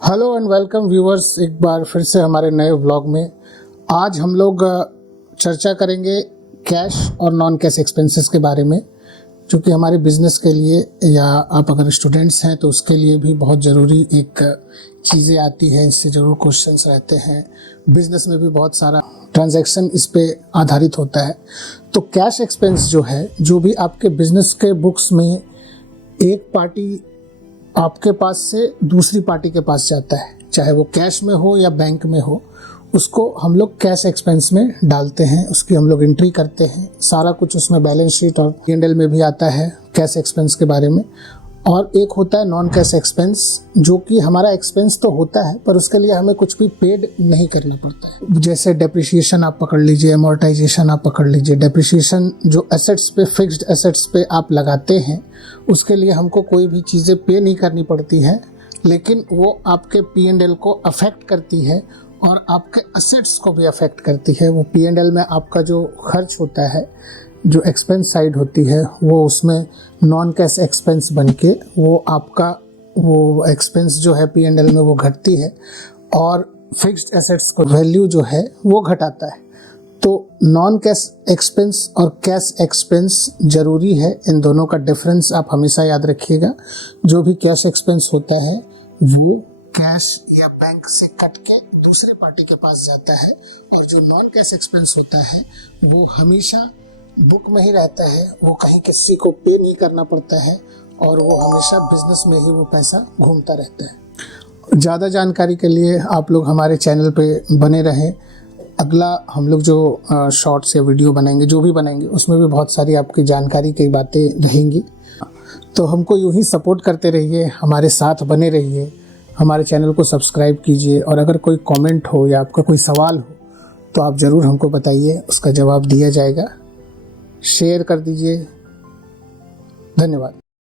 Hello and welcome viewers, एक बार फिर से हमारे नए व्लॉग में। आज हम लोग चर्चा करेंगे कैश और नॉन कैश एक्सपेंसेस के बारे में, जो कि हमारे बिजनेस के लिए या आप अगर स्टूडेंट्स हैं तो उसके लिए भी बहुत ज़रूरी एक चीज़ें आती हैं। इससे ज़रूर क्वेश्चंस रहते हैं। बिजनेस में भी बहुत सारा ट्रांजैक्शन इस पे आधारित होता है। तो कैश एक्सपेंस जो है, जो भी आपके बिजनेस के बुक्स में एक पार्टी आपके पास से दूसरी पार्टी के पास जाता है, चाहे वो कैश में हो या बैंक में हो, उसको हम लोग कैश एक्सपेंस में डालते हैं। उसकी हम लोग एंट्री करते हैं। सारा कुछ उसमें बैलेंस शीट और P&L में भी आता है कैश एक्सपेंस के बारे में। और एक होता है नॉन कैश एक्सपेंस, जो कि हमारा एक्सपेंस तो होता है पर उसके लिए हमें कुछ भी पेड नहीं करना पड़ता है। जैसे डेप्रिसिएशन आप पकड़ लीजिए, अमोर्टाइजेशन आप पकड़ लीजिए। डेप्रिसिएशन जो एसेट्स पे, फिक्स्ड एसेट्स पे आप लगाते हैं, उसके लिए हमको कोई भी चीज़ें पे नहीं करनी पड़ती है, लेकिन वो आपके P&L को अफेक्ट करती है और आपके एसेट्स को भी अफेक्ट करती है। वो P&L में आपका जो खर्च होता है, जो एक्सपेंस साइड होती है, वो उसमें नॉन कैश एक्सपेंस बन के वो आपका वो एक्सपेंस जो है P&L में वो घटती है और फिक्स्ड एसेट्स को वैल्यू जो है वो घटाता है। तो नॉन कैश एक्सपेंस और कैश एक्सपेंस ज़रूरी है। इन दोनों का डिफरेंस आप हमेशा याद रखिएगा। जो भी कैश एक्सपेंस होता है वो कैश या बैंक से कट के दूसरी पार्टी के पास जाता है, और जो नॉन कैश एक्सपेंस होता है वो हमेशा बुक में ही रहता है। वो कहीं किसी को पे नहीं करना पड़ता है और वो हमेशा बिजनेस में ही वो पैसा घूमता रहता है। ज़्यादा जानकारी के लिए आप लोग हमारे चैनल पे बने रहें। अगला हम लोग जो शॉर्ट्स या वीडियो बनाएंगे, जो भी बनाएंगे, उसमें भी बहुत सारी आपकी जानकारी की बातें रहेंगी। तो हमको यूं ही सपोर्ट करते रहिए, हमारे साथ बने रहिए, हमारे चैनल को सब्सक्राइब कीजिए। और अगर कोई कमेंट हो या आपका कोई सवाल हो तो आप ज़रूर हमको बताइए, उसका जवाब दिया जाएगा। शेयर कर दीजिए। धन्यवाद।